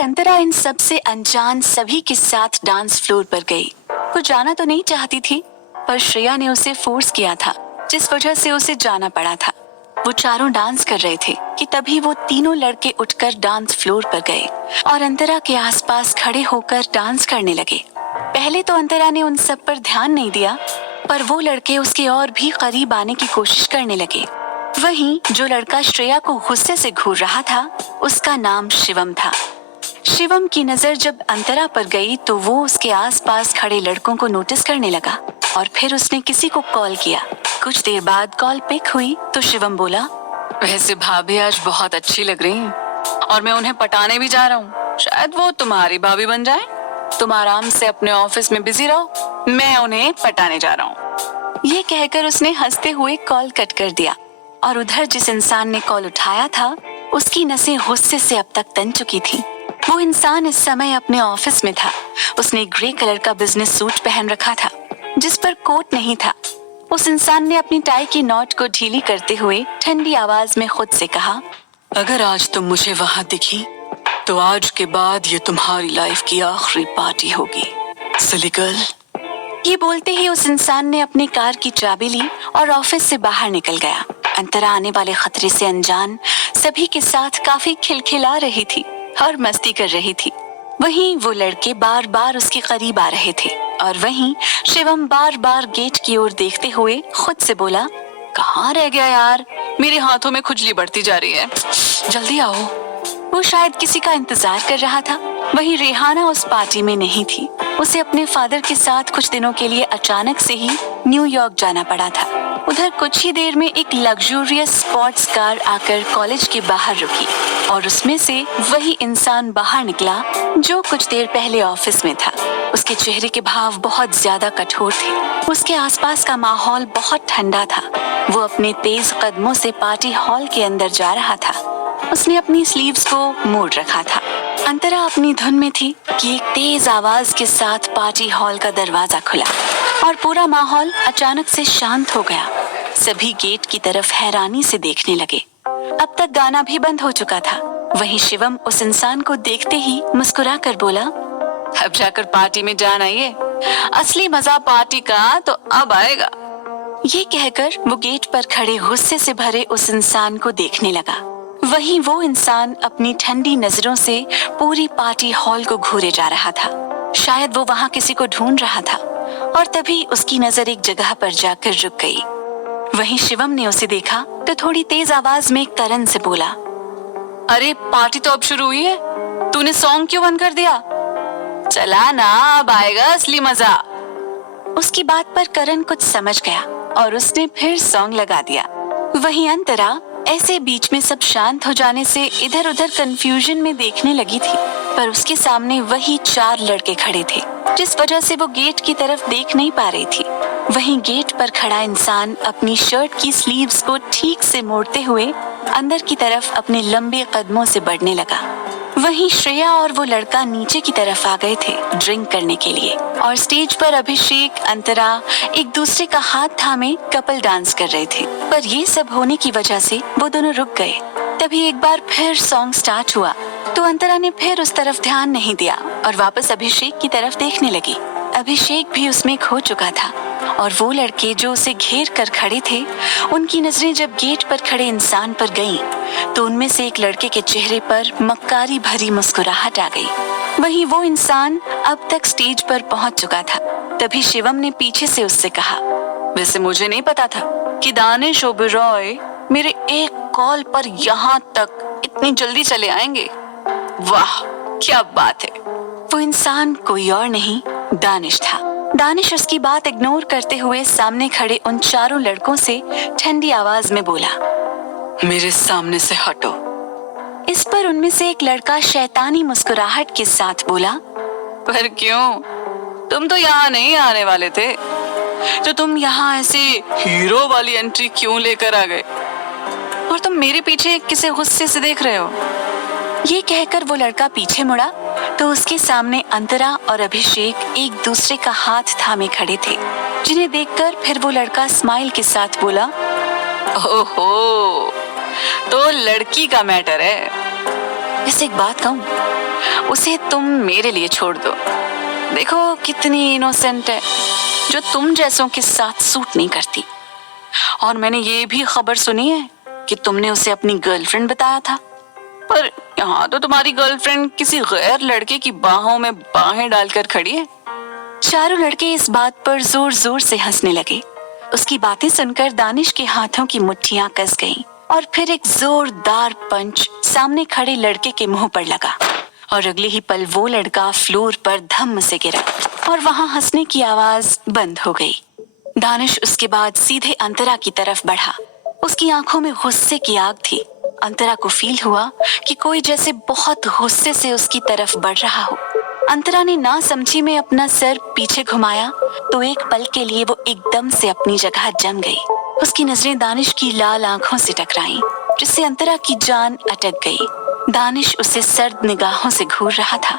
अंतरा इन सब से अनजान सभी के साथ डांस फ्लोर पर गई। वो जाना तो नहीं चाहती थी, पर श्रेया ने उसे फोर्स किया था, जिस वजह से उसे जाना पड़ा था। वो चारों डांस कर रहे थे कि तभी वो तीनों लड़के उठकर डांस फ्लोर पर गए और अंतरा के आसपास खड़े होकर डांस करने लगे। पहले तो अंतरा ने उन सब पर ध्यान नहीं दिया, पर वो लड़के उसके और भी करीब आने की कोशिश करने लगे। वहीं जो लड़का श्रेया को गुस्से से घूर रहा था, उसका नाम शिवम था। शिवम की नजर जब अंतरा पर गई तो वो उसके आसपास खड़े लड़कों को नोटिस करने लगा और फिर उसने किसी को कॉल किया। कुछ देर बाद कॉल पिक हुई तो शिवम बोला, वैसे भाभी आज बहुत अच्छी लग रही हैं और मैं उन्हें पटाने भी जा रहा हूँ। शायद वो तुम्हारी भाभी बन जाए। तुम आराम से अपने ऑफिस में बिजी रहो, मैं उन्हें पटाने जा रहा हूँ। ये कहकर उसने हंसते हुए कॉल कट कर दिया और उधर जिस इंसान ने कॉल उठाया था, उसकी नसें गुस्से से अब तक तन चुकी थी। वो इंसान इस समय अपने ऑफिस में था। उसने ग्रे कलर का बिजनेस सूट पहन रखा था, जिस पर कोट नहीं था। उस इंसान ने अपनी टाई की नॉट को ढीली करते हुए ठंडी आवाज में खुद से कहा, अगर आज तुम मुझे वहाँ दिखी तो आज के बाद ये तुम्हारी लाइफ की आखिरी पार्टी होगी, सिली गर्ल। ये बोलते ही उस इंसान ने अपनी कार की चाबी ली और ऑफिस से बाहर निकल गया। अंतरा आने वाले खतरे से अनजान सभी के साथ काफी खिलखिला रही थी और मस्ती कर रही थी। वहीं वो लड़के बार बार उसके करीब आ रहे थे और वहीं शिवम बार बार गेट की ओर देखते हुए खुद से बोला, कहाँ रह गया यार, मेरे हाथों में खुजली बढ़ती जा रही है, जल्दी आओ। वो शायद किसी का इंतजार कर रहा था। वहीं रेहाना उस पार्टी में नहीं थी। उसे अपने फादर के साथ कुछ दिनों के लिए अचानक से ही न्यूयॉर्क जाना पड़ा था। उधर कुछ ही देर में एक लग्जूरियस स्पोर्ट्स कार आकर कॉलेज के बाहर रुकी और उसमें से वही इंसान बाहर निकला जो कुछ देर पहले ऑफिस में था। उसके चेहरे के भाव बहुत ज्यादा कठोर थे। उसके आसपास का माहौल बहुत ठंडा था। वो अपने तेज कदमों से पार्टी हॉल के अंदर जा रहा था। उसने अपनी स्लीव्स को मोड़ रखा था। अंतरा अपनी धुन में थी कि एक तेज आवाज के साथ पार्टी हॉल का दरवाजा खुला और पूरा माहौल अचानक से शांत हो गया। सभी गेट की तरफ हैरानी से देखने लगे। अब तक गाना भी बंद हो चुका था। वहीं शिवम उस इंसान को देखते ही मुस्कुरा कर बोला, अब जाकर पार्टी में जान आई है, असली मजा पार्टी का तो अब आएगा। ये कहकर वो गेट पर खड़े गुस्से से भरे उस इंसान को देखने लगा। वहीं वो इंसान अपनी ठंडी नजरों से पूरी पार्टी हॉल को घूरे जा रहा था। शायद वो वहाँ किसी को ढूंढ रहा था और तभी उसकी नजर एक जगह पर जाकर रुक गई। वहीं शिवम ने उसे देखा तो थोड़ी तेज आवाज में करण से बोला, अरे पार्टी तो अब शुरू हुई है, तूने सॉन्ग क्यों बंद कर दिया? चला ना, अब आएगा असली मजा। उसकी बात पर करण कुछ समझ गया और उसने फिर सॉन्ग लगा दिया। वहीं अंतरा ऐसे बीच में सब शांत हो जाने से इधर उधर कंफ्यूजन में देखने लगी थी, पर उसके सामने वही 4 लड़के खड़े थे, जिस वजह से वो गेट की तरफ देख नहीं पा रही थी। वहीं गेट पर खड़ा इंसान अपनी शर्ट की स्लीव्स को ठीक से मोड़ते हुए अंदर की तरफ अपने लंबे कदमों से बढ़ने लगा। वहीं श्रेया और वो लड़का नीचे की तरफ आ गए थे ड्रिंक करने के लिए और स्टेज पर अभिषेक, अंतरा एक दूसरे का हाथ थामे कपल डांस कर रहे थे। पर ये सब होने की वजह से वो दोनों रुक गए। तभी एक बार फिर सॉन्ग स्टार्ट हुआ तो अंतरा ने फिर उस तरफ ध्यान नहीं दिया और वापस अभिषेक की तरफ देखने लगी। अभिषेक भी उसमें खो चुका था और वो लड़के जो उसे घेर कर खड़े थे, उनकी नजरें जब गेट पर खड़े इंसान पर गईं, तो उनमें से एक लड़के के चेहरे पर मक्कारी भरी मुस्कुराहट आ गई। वहीं वो इंसान अब तक स्टेज पर पहुंच चुका था। तभी शिवम ने पीछे से उससे कहा, वैसे मुझे नहीं पता था कि दानिश ओबेरॉय मेरे एक कॉल पर यहाँ तक इतनी जल्दी चले आएंगे। वाह क्या बात है। वो इंसान कोई और नहीं, दानिश था। दानिश उसकी बात इग्नोर करते हुए सामने खड़े उन 4 लड़कों से ठंडी आवाज में बोला, मेरे सामने से हटो। इस पर उनमें से एक लड़का शैतानी मुस्कुराहट के साथ बोला, पर क्यों? तुम तो यहाँ नहीं आने वाले थे, तो तुम यहाँ ऐसे हीरो वाली एंट्री क्यों लेकर आ गए? और तुम मेरे पीछे किसे गुस्से से देख रहे हो? ये कहकर वो लड़का पीछे मुड़ा तो उसके सामने अंतरा और अभिषेक एक दूसरे का हाथ थामे खड़े थे, जिन्हें देखकर फिर वो लड़का स्माइल के साथ बोला, ओहो, तो लड़की का मैटर है। वैसे एक बात कहूँ, उसे तुम मेरे लिए छोड़ दो। देखो कितनी इनोसेंट है, जो तुम जैसों के साथ सूट नहीं करती। और मैंने ये भी खबर सुनी है कि तुमने उसे अपनी गर्लफ्रेंड बताया था, पर यहाँ तो तुम्हारी गर्लफ्रेंड किसी गैर लड़के की बाहों में बाहें डालकर खड़ी है। चारों लड़के इस बात पर जोर जोर से हंसने लगे। उसकी बातें सुनकर दानिश के हाथों की मुट्ठियां कस गईं और फिर एक जोरदार पंच सामने खड़े लड़के के मुंह पर लगा और अगले ही पल वो लड़का फ्लोर पर धम्म से गिरा और वहां हंसने की आवाज बंद हो गई। दानिश उसके बाद सीधे अंतरा की तरफ बढ़ा। उसकी आंखों में गुस्से की आग थी। अंतरा को फील हुआ कि कोई जैसे बहुत गुस्से से उसकी तरफ बढ़ रहा हो। अंतरा ने ना समझी में अपना सर पीछे घुमाया तो एक पल के लिए वो एकदम से अपनी जगह जम गई। उसकी नजरें दानिश की लाल आंखों से टकराईं, जिससे अंतरा की जान अटक गई। दानिश उसे सर्द निगाहों से घूर रहा था।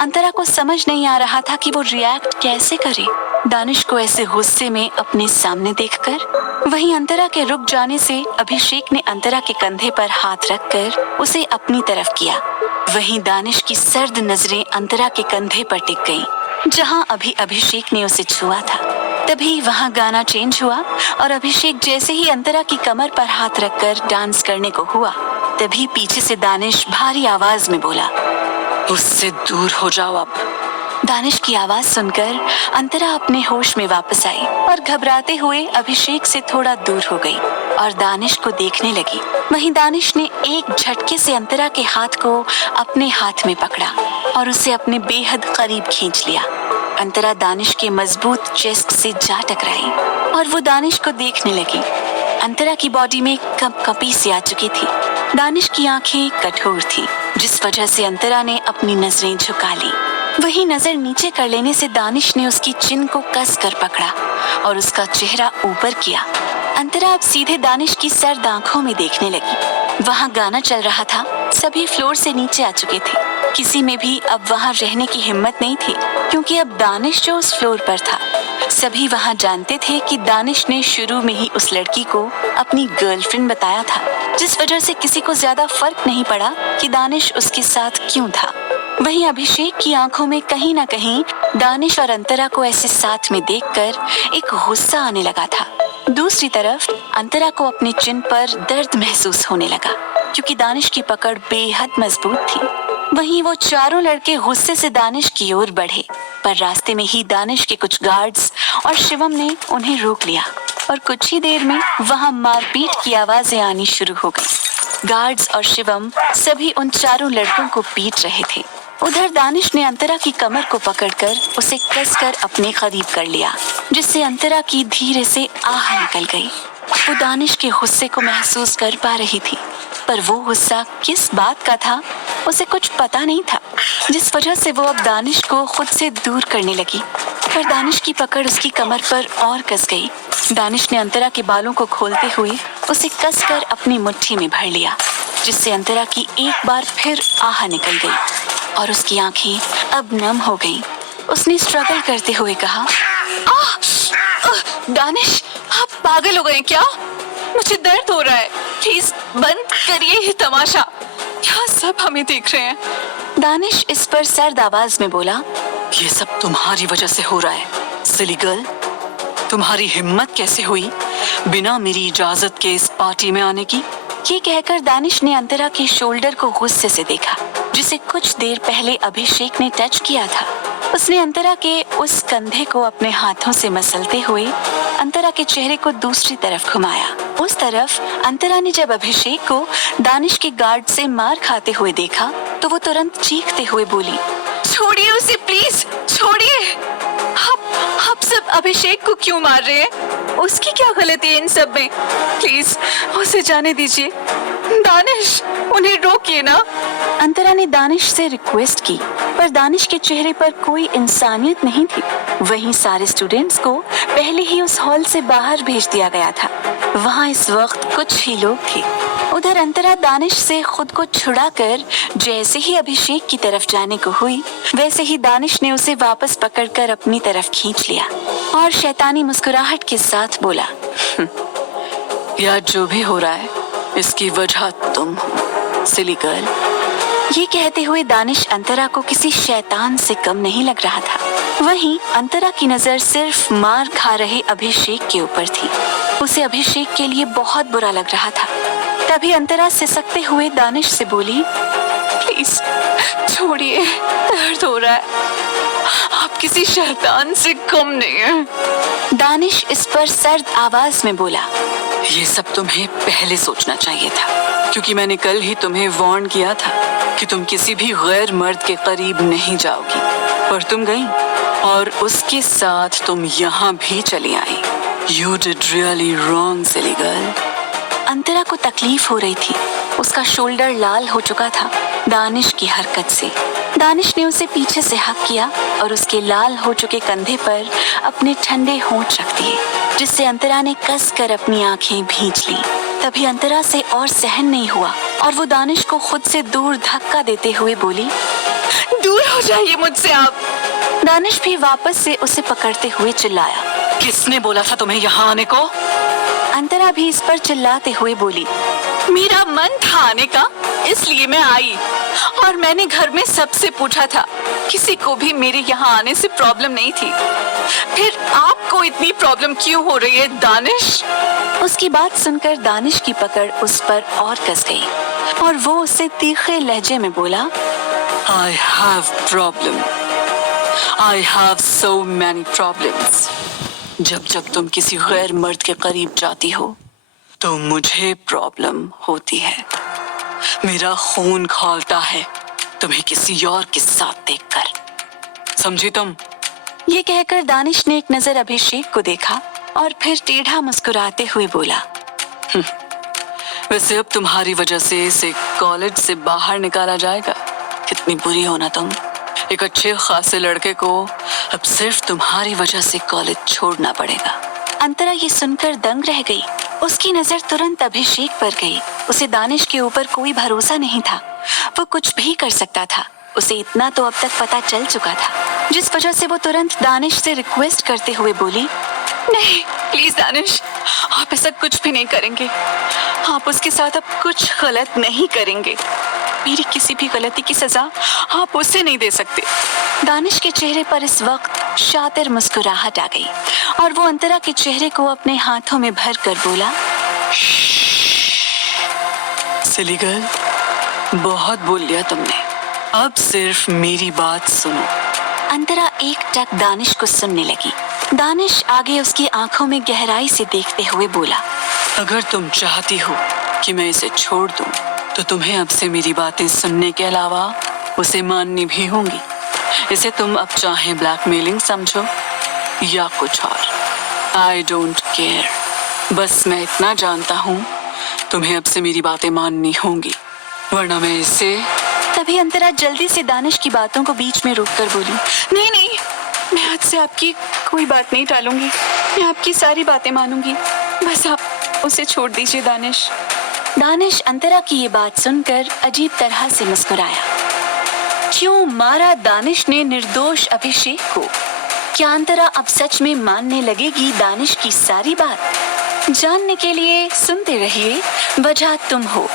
अंतरा को समझ नहीं आ रहा था कि वो रिएक्ट कैसे करे दानिश को ऐसे गुस्से में अपने सामने देखकर। वहीं अंतरा के रुक जाने से अभिषेक ने अंतरा के कंधे पर हाथ रखकर उसे अपनी तरफ किया। वहीं दानिश की सर्द नजरें अंतरा के कंधे पर टिक गईं, जहां अभी अभिषेक ने उसे छुआ था। तभी वहां गाना चेंज हुआ और अभिषेक जैसे ही अंतरा की कमर पर हाथ रखकर डांस करने को हुआ, तभी पीछे से दानिश भारी आवाज में बोला, उससे दूर हो जाओ अब। दानिश की आवाज सुनकर अंतरा अपने होश में वापस आई और घबराते हुए अभिषेक से थोड़ा दूर हो गई और दानिश को देखने लगी। वहीं दानिश ने एक झटके से अंतरा के हाथ को अपने हाथ में पकड़ा और उसे अपने बेहद करीब खींच लिया। अंतरा दानिश के मजबूत चेस्ट से जा टकराई और वो दानिश को देखने लगी। अंतरा की बॉडी में कंपी सी आ चुकी थी। दानिश की आंखें कठोर थी, जिस वजह से अंतरा ने अपनी नजरें झुका ली। वही नजर नीचे कर लेने से दानिश ने उसकी चिन को कस कर पकड़ा और उसका चेहरा ऊपर किया। अंतरा अब सीधे दानिश की सर्द आंखों में देखने लगी। वहाँ गाना चल रहा था। सभी फ्लोर से नीचे आ चुके थे। किसी में भी अब वहाँ रहने की हिम्मत नहीं थी, क्योंकि अब दानिश जो उस फ्लोर पर था। सभी वहाँ जानते थे कि दानिश ने शुरू में ही उस लड़की को अपनी गर्लफ्रेंड बताया था, जिस वजह से किसी को ज्यादा फर्क नहीं पड़ा कि दानिश उसके साथ क्यों था। वहीं अभिषेक की आंखों में कहीं ना कहीं दानिश और अंतरा को ऐसे साथ में देखकर एक गुस्सा आने लगा था। दूसरी तरफ अंतरा को अपने चिन पर दर्द महसूस होने लगा, क्योंकि दानिश की पकड़ बेहद मजबूत थी। वहीं वो चारों लड़के गुस्से से दानिश की ओर बढ़े, पर रास्ते में ही दानिश के कुछ गार्ड्स और शिवम ने उन्हें रोक लिया और कुछ ही देर में वहां मारपीट की आवाजें आनी शुरू हो गई। गार्ड्स और शिवम सभी उन चारों लड़कों को पीट रहे थे। उधर दानिश ने अंतरा की कमर को पकड़कर उसे कसकर अपने करीब कर लिया, जिससे अंतरा की धीरे से आह निकल गई। वो दानिश के गुस्से को महसूस कर पा रही थी, पर वो गुस्सा किस बात का था उसे कुछ पता नहीं था, जिस वजह से वो अब दानिश को खुद से दूर करने लगी। पर दानिश की पकड़ उसकी कमर पर और कस गई। दानिश ने अंतरा के बालों को खोलते हुए उसे कसकर अपनी मुट्ठी में भर लिया, जिससे अंतरा की एक बार फिर आह निकल गई और उसकी आंखें अब नम हो गईं। उसने स्ट्रगल करते हुए कहा, दानिश, आप पागल हो गए क्या? मुझे दर्द हो रहा है, प्लीज बंद करिए ये तमाशा, यहाँ सब हमें देख रहे हैं। दानिश इस पर सर्द आवाज में बोला, ये सब तुम्हारी वजह से हो रहा है, सिली गर्ल। तुम्हारी हिम्मत कैसे हुई बिना मेरी इजाजत के इस पार्टी में आने की? ये कहकर दानिश ने अंतरा के शोल्डर को गुस्से से देखा, जिसे कुछ देर पहले अभिषेक ने टच किया था। उसने अंतरा के उस कंधे को अपने हाथों से मसलते हुए अंतरा के चेहरे को दूसरी तरफ घुमाया। उस तरफ अंतरा ने जब अभिषेक को दानिश के गार्ड से मार खाते हुए देखा तो वो तुरंत चीखते हुए बोली, छोड़िए उसे प्लीज, छोड़िए। आप सब अभिषेक को क्यों मार रहे हैं? उसकी क्या गलती है इन सब में? प्लीज उसे जाने दीजिए। दानिश, उन्हें रोकिए ना। अंतरा ने दानिश से रिक्वेस्ट की, पर दानिश के चेहरे पर कोई इंसानियत नहीं थी। वहीं सारे स्टूडेंट्स को पहले ही उस हॉल से बाहर भेज दिया गया था। वहाँ इस वक्त कुछ ही लोग थे। उधर अंतरा दानिश से खुद को छुड़ाकर जैसे ही अभिषेक की तरफ जाने को हुई, वैसे ही दानिश ने उसे वापस पकड़कर अपनी तरफ खींच लिया और शैतानी मुस्कुराहट के साथ बोला, या जो भी हो रहा है इसकी वजह तुम हो, सिली गर्ल। ये कहते हुए दानिश अंतरा को किसी शैतान से कम नहीं लग रहा था। वहीं अंतरा की नजर सिर्फ मार खा रहे अभिषेक के ऊपर थी। उसे अभिषेक के लिए बहुत बुरा लग रहा था। तभी अंतरा सिसकते हुए दानिश से बोली, प्लीज छोड़िए, दर्द हो रहा है। आप किसी शैतान से कम नहीं हैं। दानिश इस पर सर्द आवाज में बोला, ये सब तुम्हें पहले सोचना चाहिए था, क्योंकि मैंने कल ही तुम्हें वार्न किया था कि तुम किसी भी गैर मर्द के करीब नहीं जाओगी, पर तुम गई और उसके साथ तुम यहाँ भी चली आई। You did really wrong, silly girl. अंतरा को तकलीफ हो रही थी। उसका शोल्डर लाल हो चुका था दानिश की हरकत से। दानिश ने उसे पीछे से हक किया और उसके लाल हो चुके कंधे पर अपने ठंडे होंठ रख दिए, जिससे अंतरा ने कसकर अपनी आंखें भींच ली। तभी अंतरा से और सहन नहीं हुआ और वो दानिश को खुद से दूर धक्का देते हुए बोली, दूर हो जाइए मुझसे आप। दानिश भी वापस से उसे पकड़ते हुए चिल्लाया, किसने बोला था तुम्हें यहाँ आने को? अंतरा भी इस पर चिल्लाते हुए बोली, मेरा मन था आने का, इसलिए मैं आई। और मैंने घर में सबसे पूछा था, किसी को भी मेरे यहाँ आने से प्रॉब्लम नहीं थी। फिर आपको इतनी प्रॉब्लम क्यों हो रही है दानिश? उसकी बात सुनकर दानिश की पकड़ उस पर और कस गई और वो उससे तीखे लहजे में बोला, I have problem. I have so many problems. जब जब तुम किसी गैर मर्द के करीब जाती हो तो मुझे प्रॉब्लम होती है। मेरा खून खौलता है तुम्हें किसी और के साथ देखकर। समझी तुम? ये कहकर दानिश ने एक नजर अभिषेक को देखा और फिर टेढ़ा मुस्कुराते हुए बोला, वैसे अब तुम्हारी वजह से इसे कॉलेज से बाहर निकाला जाएगा। कितनी बुरी हो ना तुम। एक अच्छे खासे लड़के को अब सिर्फ तुम्हारी वजह से कॉलेज छोड़ना पड़ेगा। अंतरा ये सुनकर दंग रह गई। उसकी नजर तुरंत अभिषेक पर गई। उसे दानिश के ऊपर कोई भरोसा नहीं था। वो कुछ भी कर सकता था। उसे इतना तो अब तक पता चल चुका था, जिस वजह से वो तुरंत दानिश से रिक्वेस्ट करते हुए बोली, नहीं प्लीज दानिश, आप ऐसा कुछ भी नहीं करेंगे। आप उसके साथ अब कुछ गलत नहीं करेंगे। मेरी किसी भी गलती की सजा आप उसे नहीं दे सकते। दानिश के चेहरे पर इस वक्त शातिर मुस्कुराहट आ गई और वो अंतरा के चेहरे को अपने हाथों में भर कर बोला, सिली गर्ल, बहुत बोल लिया तुमने। अब सिर्फ मेरी बात सुनो। अंतरा एक टक दानिश को सुनने लगी। दानिश आगे उसकी आंखों में गहराई से देखते हुए बोला, अगर तुम चाहती हो कि मैं इसे छोड़ दूं, तो तुम्हें अब से मेरी बातें सुनने के अलावा उसे माननी भी होंगी। इसे तुम अब चाहे ब्लैकमेलिंग समझो या कुछ और, आई डोंट केयर। बस मैं इतना जानता हूँ, तुम्हें अब से मेरी बातें माननी होंगी, वरना मैं इसे। तभी अंतरा जल्दी से दानिश की बातों को बीच में रोककर बोली, नहीं नहीं, मैं आज से आपकी कोई बात नहीं टालूंगी। मैं आपकी सारी बातें मानूंगी। बस आप उसे छोड़ दीजिए दानिश। दानिश अंतरा की ये बात सुनकर अजीब तरह से मुस्कुराया। क्यों मारा दानिश ने निर्दोष अभिषेक को? क्या अंतरा अब सच में मानने लगेगी दानिश की सारी बात? जानने के लिए सुनते रहिए वजह तुम हो,